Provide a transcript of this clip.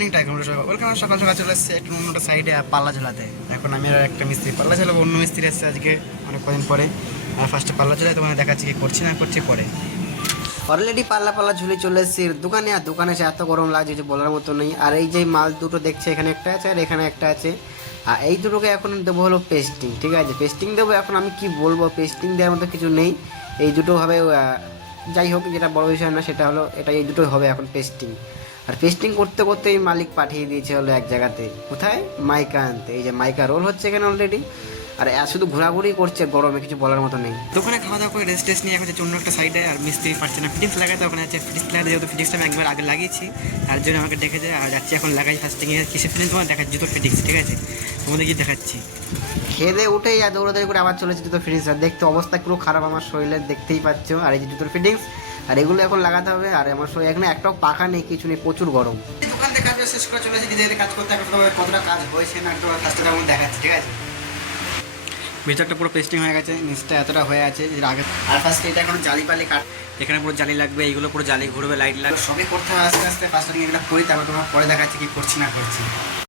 Morning time welcome. সকাল সকাল চলে এসেছে একটু অন্যটা সাইডে পাল্লা ঝোলাতে। এখন আমি আর একটা মিস্ত্রি পাল্লা ঝালাবো, অন্য মিস্ত্রি এসেছে আজকে অনেক কদিন পরে। আর ফার্স্টে পাল্লা ঝোলাই তোমাদের দেখাচ্ছি কি করছি না করছি পরে। অলরেডি পাল্লা ঝুলে চলে এসেছি দোকানে, আর দোকানে এসে এত গরম লাগছে যে বলার মতো নেই। আর এই যে মাল দুটো দেখছে, এখানে একটা আছে আর এখানে একটা আছে। আর এই দুটোকে এখন দেবো হলো পেস্টিং, ঠিক আছে? পেস্টিং দেবো। এখন আমি কি বলবো, পেস্টিং দেওয়ার মতো কিছু নেই। এই দুটো হবে, যাই হোক যেটা বড় বিষয় না সেটা হলো এটা, এই দুটোই হবে এখন পেস্টিং। আর পেস্টিং করতে করতে এই মালিক পাঠিয়ে দিয়েছে হলো এক জায়গাতে, কোথায়, মাইকা আনতে। এই যে মাইকা রোল হচ্ছে এখানে অলরেডি। আর শুধু ঘোরাঘুরি করছে গরমে, কিছু বলার মতো নেই। দোকানে খাওয়া দাওয়া করে রেস্ট টেস্ট নিয়ে এখন হচ্ছে অন্য একটা সাইডে। আর মিস্ত্রি পারছে না ফিটিংস লাগাতে, ওখানে আছে ফিটিংস লাগাতে। যেহেতু ফিটিংসটা আমি একবার আগে লাগিয়েছি তার জন্য আমাকে ডেকে যায়। আর যাচ্ছি এখন লাগাই ফার্স্টে গিয়ে কিসে ফিটিংস তোমার দেখাচ্ছি, জুতোর ফিটিংস, ঠিক আছে? তোমাদের গিয়ে দেখাচ্ছি। খেয়ে দিয়ে উঠেই আর দৌড়াদৌড়ি করে আবার চলেছে জুতোর ফিটিংস। আর দেখতে অবস্থা পুরো খারাপ আমার শরীরের, দেখতেই পাচ্ছ। আর এই যে জুতোর ফিটিংস, আর এগুলো এখন লাগাতে হবে। আর আমার শরীর এখানে একটাও পাখা নেই, কিছু নেই, প্রচুর গরম। দোকান থেকে কাজ শেষ করে চলেছি, নিজেদের কাজ করতে। এখন কতটা কাজ হয়েছে না একটু ফার্স্টে তেমন দেখাচ্ছি, ঠিক আছে? ভিতরটা পুরো পেস্টিং হয়ে গেছে, নিচটা এতটা হয়ে আছে যে আগে। আর ফার্স্টে এটা এখন জালি পালি কাট, এখানে পুরো জালি লাগবে, এইগুলো পুরো জালি ঘুরবে, লাইট লাগবে, সবই করতে হবে আস্তে আস্তে। ফার্স্টে এগুলো করি, তারপর তোমার পরে দেখাচ্ছি কি করছি না করছি।